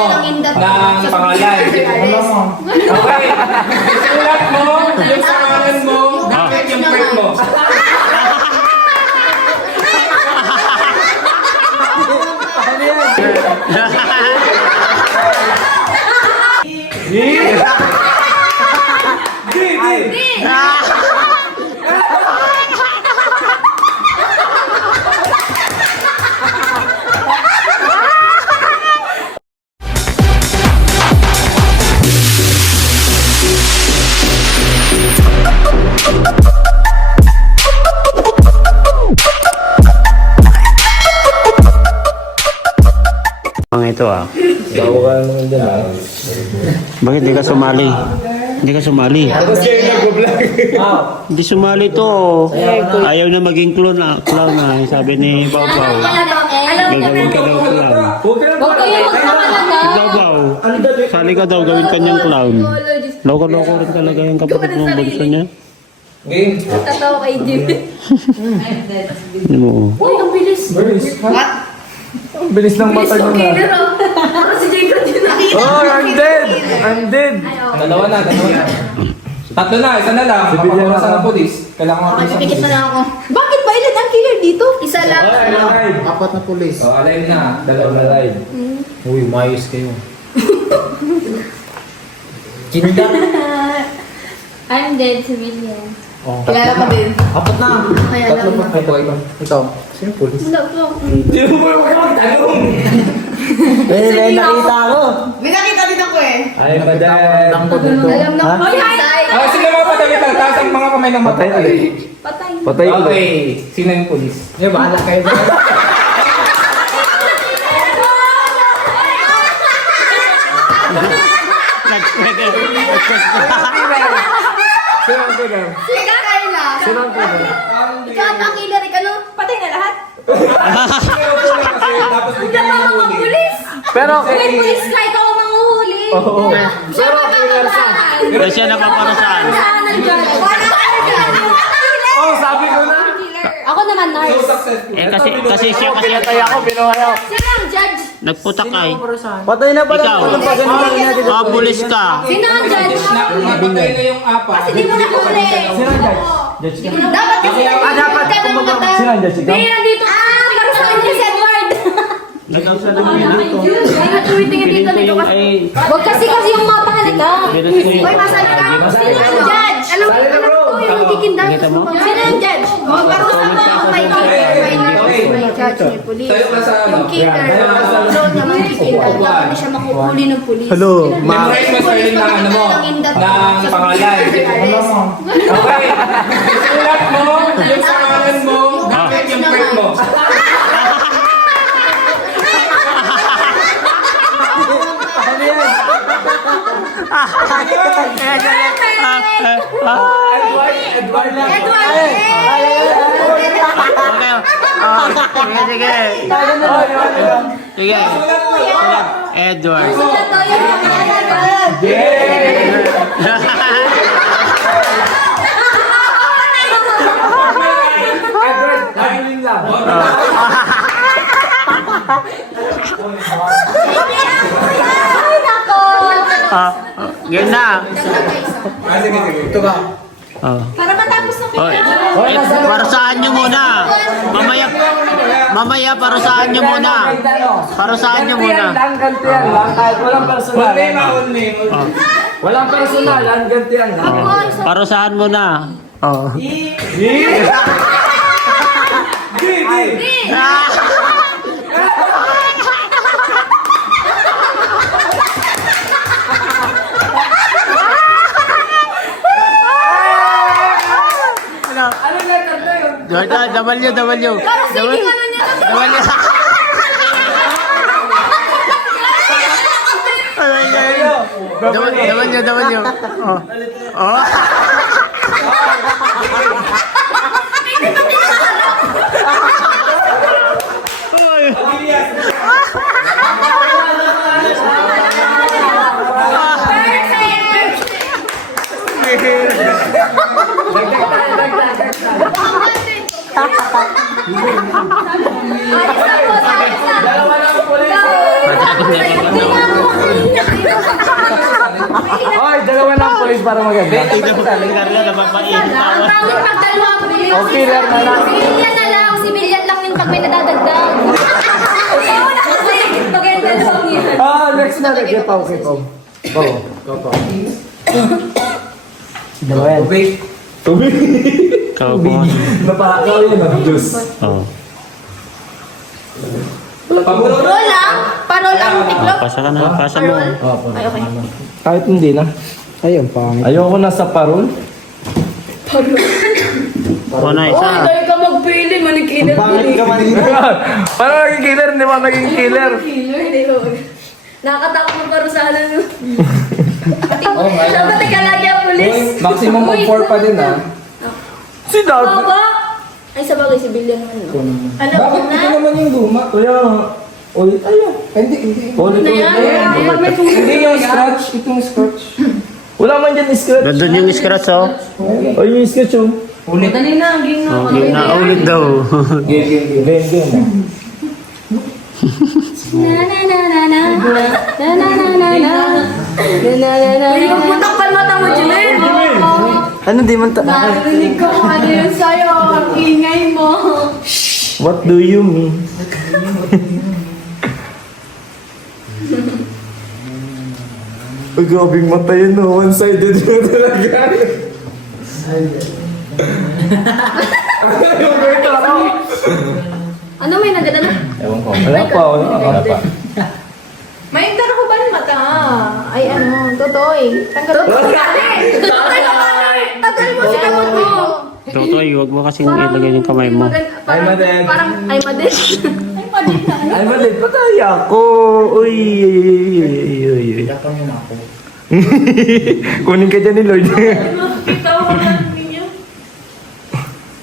mo ng pangalan. Okay. Isulat mo yung pangalan mo, bakit yung birth mo. Mga ito Bakit di ka sumali? Hindi ka sumali. Hindi sumali to. Ayaw na maging clown na. Sabi ni Bao Bao. Gagawin ka daw clown. Huwag kayo magkakalaga. Bao Bao. Sali ka daw, gawin ka niyang clown. Loko-loko rin talaga yung kapatid mong bulsa niya. Tatawa kay Jim. Hindi mo. Uy, ang bilis. Ang bilis ng mata niyo na. Parang si Jacob yun nakita. Oh, I'm dead! I'm dead! Dalawa na. Tatlo na, isa na lang. Papapurasan ng polis. Kailangan Okay, mapurasan ng pipikit na polis. lang ako. Bakit ba ilan ang killer dito? Isa lang. Apat na pulis. Oh, alayin na. Dalawa na live. Uy, mayos kayo. Kinda. I'm dead, civilian. Oh. Kilala ko din. Apat na. Kaya Tatlo lang. pa. Ikaw. Sino pulis? Wala po. Sino mo yung magtanong? May nakita ako. May nakita din ako eh. Ay, madal. Lang ko dito. Alam na ko. Ah, sino mga patalit na? Taas ang mga kamay ng Patay matay. ulit. Patay. Patay ko. Okay. Sino yung polis? Eh, bahala kayo dyan. Sino ang killer? Sika Carla. Sino ang killer? Ikaw ang killer. Ikaw no? Patay na lahat. Sino yung polis kasi dapat Hindi bigyan pa ng mga huli. pulis. Pero, May pulis na ikaw ang manguhuli. Oo. Siya Pero ang killer siya. papataan. Pero siya napaparasaan. Saan ang judge? Wala ka dyan. Oh, sabi ko na. Ako naman, So nurse. successful. Kasi siya kasi Pinatay ako, binuhay ako. Sino ang judge? nagputak ay. Patay na pala. Ikaw. Walang pagano'n natin. Pulis ka. Sino ang judge? Napatay na yung apat. Kasi di mo nahuli. Sino ang judge? Judge ka. Dapat kasi dapat. ka ng mata. Sino ang judge? Ikaw? Hindi, nandito. Para sa akin si Edward. Nagkausalan mo yun dito. Ay, tumitingin dito nito kasi. Huwag kasi yung mata halika. Uy, masali ka. Sino ang judge? Alam ko yung magkikindag. Sino ang judge? Magparusa mo ang may killer, may nurse, may judge, may police. Tayo ka sa ano? Yung killer, load na magkikindag. Dapat di siya makuhuli ng police. Hello, Memorize mo spelling ng ano mo, ng pangalan. Okay. Isulat mo yung pangalan mo, bakit yung birth mo. Edward lang. Okay. Sige. Sige. Edward. Sulat daw yung pangalan. Edward, galing lang. Ay, nako. Yan na. Sige. Ito ka. Para matapos na Oy, parusahan nyo muna. Mamaya parusahan nyo muna. Parusahan nyo muna. Lang gantiyan lang. Kahit walang personal. Only. Walang personal. Lang gantiyan lang. Parusahan mo na. Oh. Ano letter na yun? W. Para sige ano niya. W. Oh. Dalawa lang ang pulis. Matakot na ako. para maganda. Tingnan mo kung karga napapait. Ang pangit pag dalawa ang bilis. O, killer na lang. Civilian na lang. Civilian lang yun pag may nadadagdag. Ikaw na kasi. Maganda lang yun. Ah, next na. Okay, Pao. Go. Dalawa yan. Tubig. Ikaw po. Napakaw yan, juice. Oh. Parol lang. Parol ang tiklop. Pasa ka na. Pasa mo. Ay, okay. Kahit hindi na. Ayun, pangit. Ayoko na sa parol. O na isa. Dahil ka magpili, manikilal. Pangit ka man. Paano naging killer? Hindi ba naging killer? Nakakatakot mo parusahan mo. Dapat ka lagi ang pulis. Maximum of 4 pa din ah. Si Dad. Baba. Ay, sa bagay, civilian naman. No? Alam mo Bakit na. ito naman yung luma? Kaya, ulit tayo. Hindi. Ulit Na yan. May Hindi yung scratch. Itong scratch. Wala man dyan scratch. Nandun yung scratch oh. O yung scratch oh. Ulit. Dali na, ging na. Okay na. Ulit daw. Game. Na na na na na. Na na na na na. Na na na na. Uy, magputak pa mata mo, Jimmy. Ano di man ta? Narinig ko kung ano yun sa'yo. Ang ingay mo. What do you mean? Uy, grabing mata yun no. One-sided yun talaga. Yung beta ako. Ano may naganda na? Ewan ko. Wala pa. May intero ko ba ng mata? Ay ano, totoy. Tanggal mo si Tanggal mo si kamot mo. Totoy, huwag mo kasing ilagay yung kamay mo. Parang, maded. parang, ay maded. Ay maded na. Ay, malit. Patay ako. Uy. Kunin ka dyan ni Lloyd. Kita mo lang ninyo.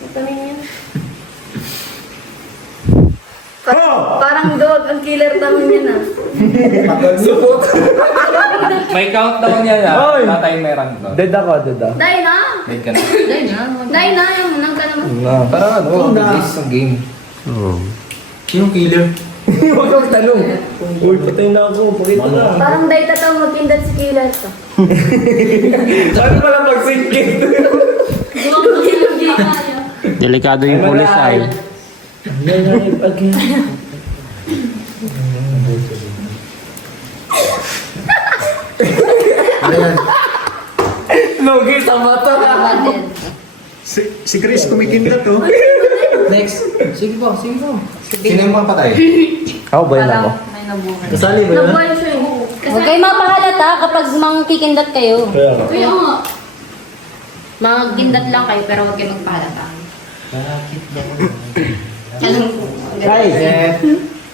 Ito ninyo. Parang dog ang killer naman yan ah. Supot. May countdown yan ah. Oy. Tatimeran to. Dead ako. Dahil na. Wait ka na. Dahil na, yung unang ka naman. Parang ano, bilis ang game. Oo. Sinong killer? Huwag kang tanong. Uy, patay na ako. Pakita na. Parang dahil tataw magkindan si killer to. Paano pala mag-singkit? Delikado yung pulis ay. Logi sa mata. Si Chris kumikinta to. Next. Sige po. Sino yung mga patay? Ako ba yun ako? Kasali ba yun? Nabuhay siya eh. Huwag kayo mapahalata kapag mangkikindat kayo. Uy, oo. Magkindat lang kayo pero huwag kayo magpahalata. Alam ko. Guys,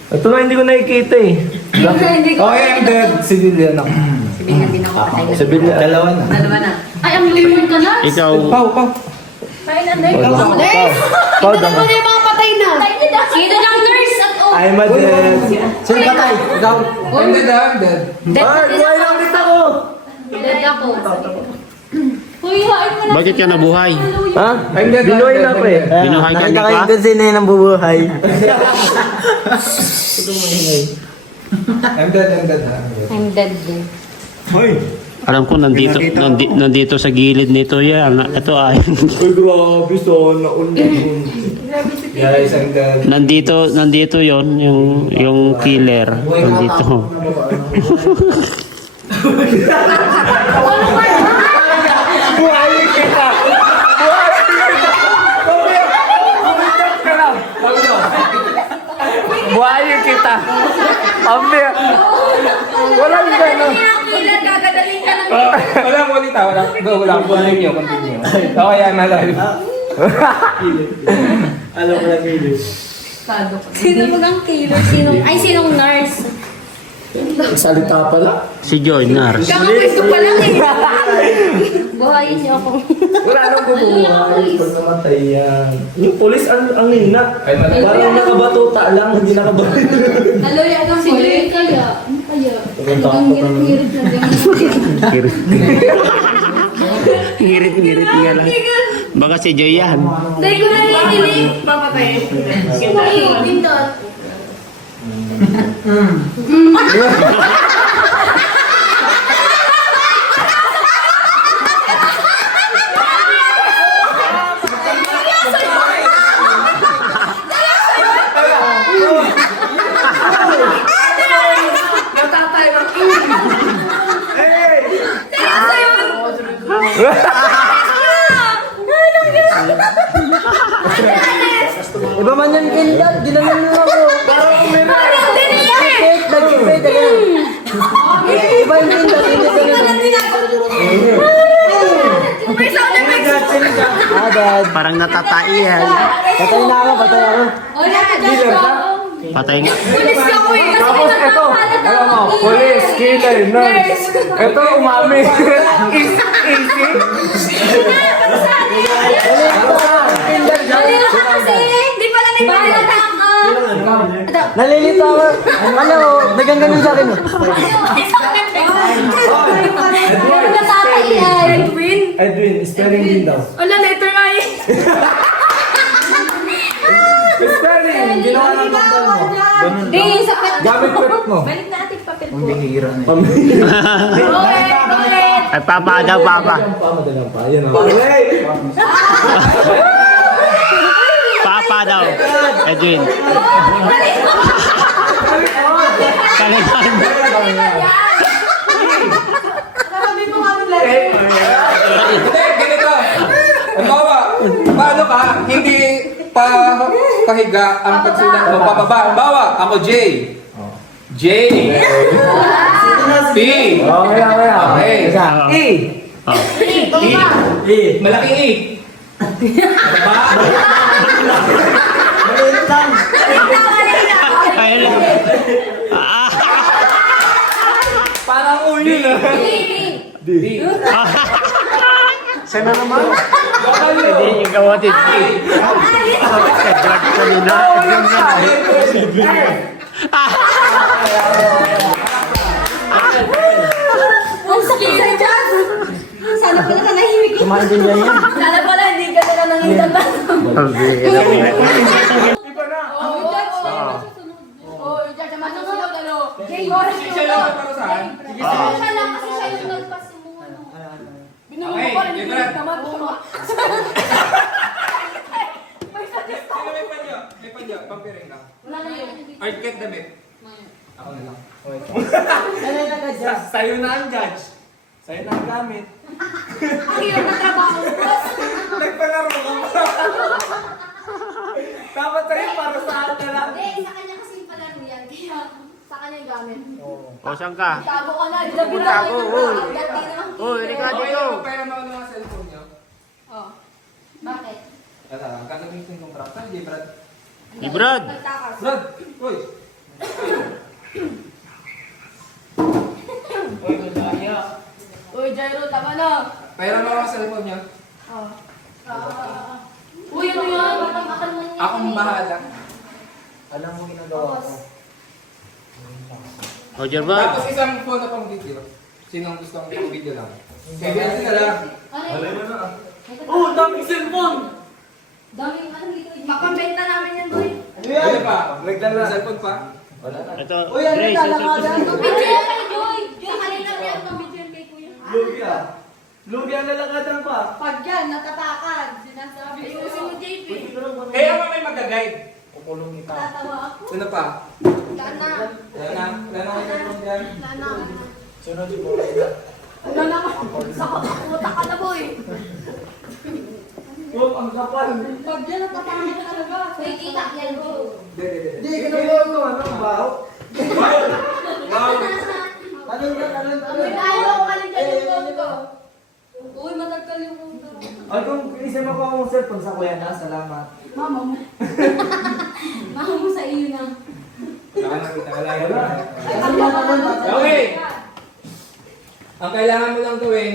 ito na hindi ko nakikita eh. Hindi ko. Okay, I'm dead. Civilian ako. Sabihin din ako patay na. Sabihin na. Dalawa na. Dalawa na. Ay, ang lumin ka na. Ikaw, Pau. Kain na, Nay. Pau damo. yung mga patay na. Sino lang nurse at oh. I'm a dead. Sino patay? Ikaw. I'm dead. Dead Ay, na buhay lang ulit ako. Dead ako. Uy, hain mo na. bakit ka nabuhay? Ha? I'm dead. Binuhay na ako eh. Binuhay ka niya pa? sino yung nabubuhay. I'm dead. I'm dead din. Hoy, Alam ko nandito sa gilid nito yan. Ito ay. Uy, grabe. So, naunod. Guys, I'm dead. nandito yon yung killer. Nandito. Buhayin kita! Buhayin kita! Ambi! Walang gano'n. Killer, gagadaling ka lang. Walang ulit ah. Wala. Continue. Okay, I'm alive. Alam ko lang yun. Sino mo ang killer? Sinong nurse? Salita pala. Si Joy Nars. Kakapwesto pa lang eh. Buhayin niyo ako. Wala nang bubuhay pag namatay yan. Yung polis ang hina. Ay, malaki. Parang nakabatuta lang, hindi nakabato. Naloy ang killer kaya. Ano kaya? Ang hirit-hirit na din. Ngirit-ngirit nga lang. Baka si Joy yan. Dahil ko na nililig. Papatay. Sino yung pindot? May sound effects. Parang natataihan. O, nakadjudge ko. Patay nga. Pulis ka ko eh. Kasi Tapos ito, alam mo, police, killer, nurse. Ito, umami. Easy. Mali ka kasi. Hindi pala nagbabalatan ka. Nalilito ako. Ano, nagangganon sa akin. Pero natataihan. Edwin. Edwin, spelling din daw. Wala, letter I. Spelling, ginawa ng papel mo. Ganun Di, lang. sa pet. Gamit pet mo. Balik natin papel ko. Bihira na. Rolet. Ay, papa daw, papa. Madalang pa. Yan ang okay. Papa daw. Edwin. Kalitan. Hindi, ganito. Halimbawa, paano ka, hindi pa pahiga ang pagsulat mo, pababa. Halimbawa, ako J. J. P. Okay. Okay. E. Oh. E. Malaking E. Ba? Ayun. Ah. Parang ulo na. D. Sana naman. Hindi yung kawatid. Edward kanina. Ang sakit sa dyan. Sana pala ka nahimik. Kumain din yan yan. Sana pala hindi ka na nangingitan ba? Oo, dyan naman ang sunod, ano? Jay, oras yung Siya lang ang parusahan. Siya lang kasi siya yung nagpas mo, ano? Binulong Okay, ko pa rin, Brad. bilis naman, buma. May suggest Sino may panyo? May panyo, pampiring lang. Wala na yun. Art get damit. Ako na lang. Sa'yo na ang judge. Sa'yo na ang gamit. Ang hirap na trabaho, boss. Nagpalaro ka pa. Dapat sa'yo para sa akin lang. Hindi, sa kanya kasi yung palaro yan. Kaya sa kanya yung gamit. O, saan ka? Tago ka na, binabi na kayo ng mga agad, di naman Uy, kita. Ricardo. Okay lang, pera mo ng cellphone niyo. Oh. Bakit? Kaya lang, gagamitin kong contract. Hindi, Brad. Ni Brad. Nagtakas. Brad! Uy! Uy, Jairo, tama na. Pera mo ang cellphone niyo. Oh. Uy, ano yan? Batang akal man yan. Akong bahala. Alam mo ginagawa ko. O, Jerba. Tapos isang phone na pang video. Sinong gusto ang video lang? Kaya ganyan sila lang. Ano yun? Oh, daming cellphone! Daming ano dito. Makambenta namin yan, boy. Ano pa? Nagdala. May cellphone pa? Ito, Uy, ano Grace. lalakadan? Video yan kay Joy. Joy, kanina yan. Video yan kay Kuya. Lugia. Lugia na lakatan pa. Pag yan, natatakan. Sinasabi ko. Ayusin mo, JP. Kaya mo may mag-guide. Kukulong kita. Tatawa ako. Ano pa? Kana. Wala na. Wala na kayo cellphone dyan. Kana. Sunod yung bola. Ano naman? Sa kakakuta ka na, boy. Oh, ang kapal. Pag yan, natatakan ka talaga. May kita yan, bro. Hindi, ginagawa ko. Anong baho? Wow! Uy, ayaw ko kalimtan yung phone ko. Uy, matagkal yung phone ko. Ay, kung inisip mo ko ang cellphone sa kuya na, salamat. Mama mo. Mama mo sa iyo na. Wala na kita. Wala na. Ay, ang naman. Okay. Ang kailangan mo lang gawin,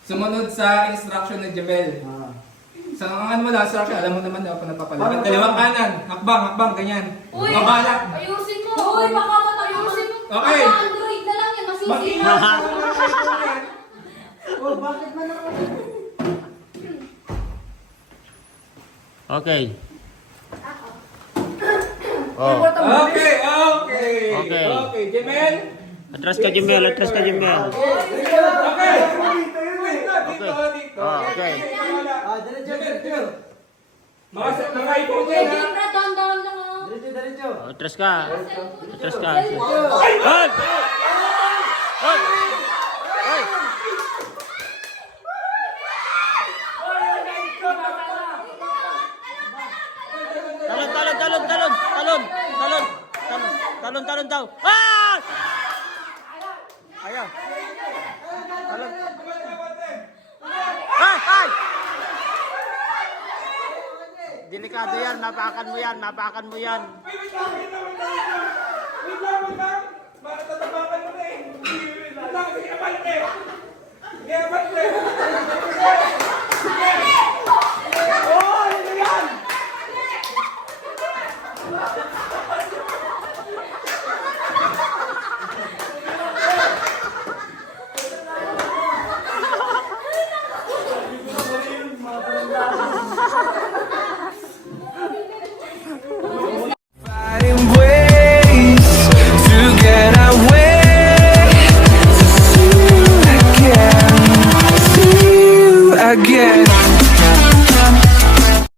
sumunod sa instruction ni Jebel. Sa ang ano mo lang, instruction, alam mo naman na ako napapalagay. Kaliwang kanan, hakbang, ganyan. Uy, Mabala. ayusin mo. Uy, baka matayusin mo. Okay. Baka Android na lang yan, masisi. Mag-ingat. Oh, bakit man ako? Okay. Oh. Okay. Okay. Jebel. Atras ka, Jemel. Atras ka, Jemel. Okay. Dito. Oh, okay. Jebel. Mga iPhone Uy, yan, ha? Jembra, down lang ah. Diretso. Oh, atras ka. Atras ka. Ay! Hoy! Hoy! Hoy! Talon daw. Ah! Ayaw. Delikado yan, mapakan mo yan, mapakan mo yan. Wait lang. Tatapakan mo na eh. Wait lang, sige, abante. Sige, abante.